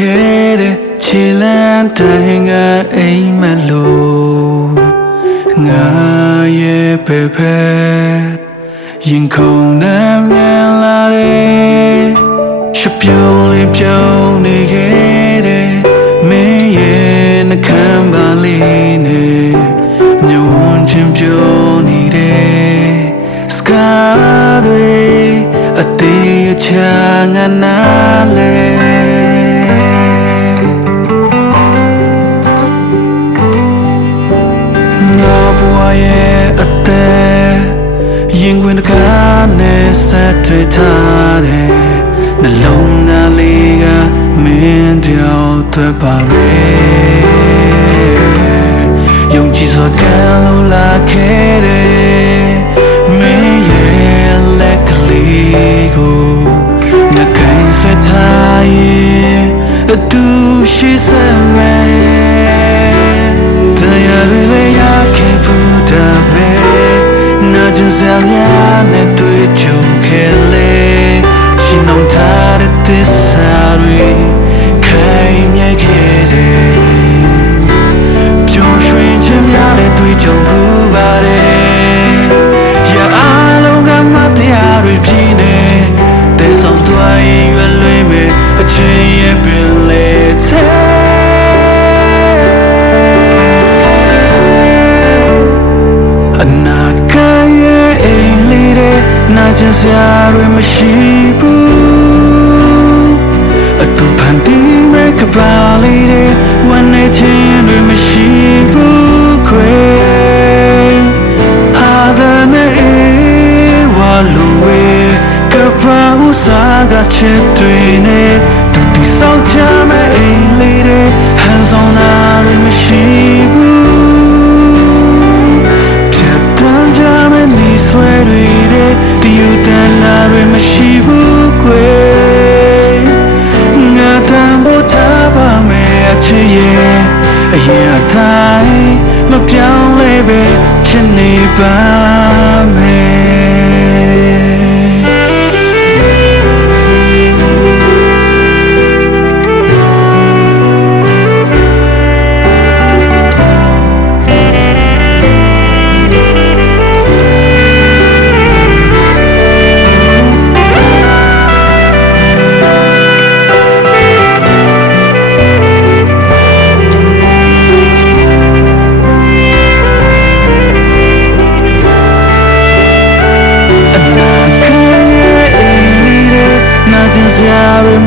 ခဲ့တဲ့ခြေလမ်းတိုင်းကအိမ်မလို့ငါရဲ့ပဲပဲရင်ခုန်နှံမြန်လာတဲ့ရှပြုံးလေးပြုံးနေခဲ့တဲ့မင်းရဲ့နှကမ်းပါလေးနဲ့မြဝန်းချင်းပြောနေတဲ့စကားတွေအသေးအချာငါနားလဲငါဘဝရဲ့အသက်ရင်ခွင်တကားနဲ့ဆက်တွေ့ထားတဲ့နှလုံးသားလေးကမင်းတယောက်သက်ပါပဲယုံကြည်စွာကမ်းလို့လာခဲ့တဲ့မင်းရဲ့လက်ကလေးကိုငါကိုင်းဆက်ထားရင်အတူရှိစမယ်တရားတွေရခဲ့ဘူးဒါပဲနာကျင်စရာများနဲ့တွေ့ကြုံခဲ့လေရှင်အောင်ထားတဲ့သစ္စာတွေခိုင်မြဲခဲ့တယ်ပျော်ရွှင်ခြင်းများနဲ့တွေ့ကြုံဘူးပါတယ်ရာအားလုံးကမှတရားတွေပြည့်နေတဲ့ဆောင်သွားရင်ရွယ်လွင်မဲ့အချင်းရဲ့ပင်လေတဲ့အနာဂတ်ရဲ့အိမ်လေးတဲ့နာကျင်စရာတွေမရှိဘူးအတူဖန်တီးမဲ့ကပါလေးတဲ့ဝန်နေခြင်းတွေမရှိဘူးခွေအားသာနဲ့ဝါလိုဝေကပါဥစားကချစ်တွေနဲ့တူတီဆောင်ချမဲ့အိမ်လေးတဲ့ဟန်ဆောင်တာတွေမရှိဘူးဖြတ်တန်းကြမဲ့နေဆွဲတွေတဲ့ဒီယူတန်တာတွေမရှိဘူးခွေငါတန်ဖို့ထားပါမယ်အချစ်ရဲ့အရင်အတိုင်းမပြောင်းလဲပဲချစ်နေပါမယ်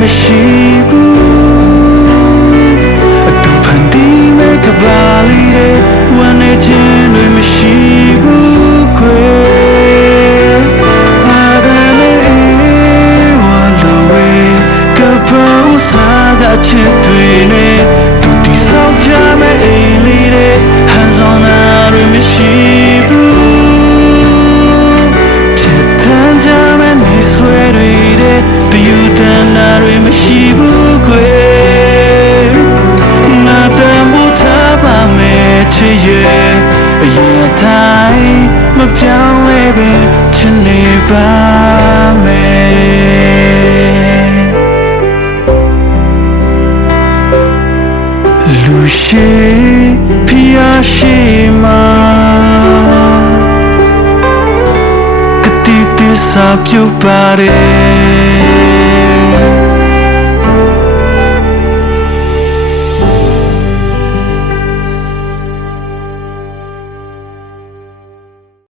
မရှိဘူးအတူဖန်တီးမဲ့ကပါလေးတဲ့ဝန်နေခြင်းတွေမရှိဘူးခွေအားသာနဲ့ဝါလိုဝေကပါဥစားကချစ်တွေနဲ့တူတီဆောင်ကြမဲ့အိမ်လေးတဲ့ဟန်ဆောင်တာတွေမရှိဘူးချက်တန်းကြမဲ့နေဆွဲတွေတဲ့ပြူတန်တာတွေမရှိဘူးခွေငါတန်ဖို့ထားပါမယ်ချစ်ရဲ့အရင်တိုင်းမပြောင်းလဲပဲချစ်နေပါမယ်လူရှိဖျားရှိမှာကတိသစ္စာပြုပါတယ်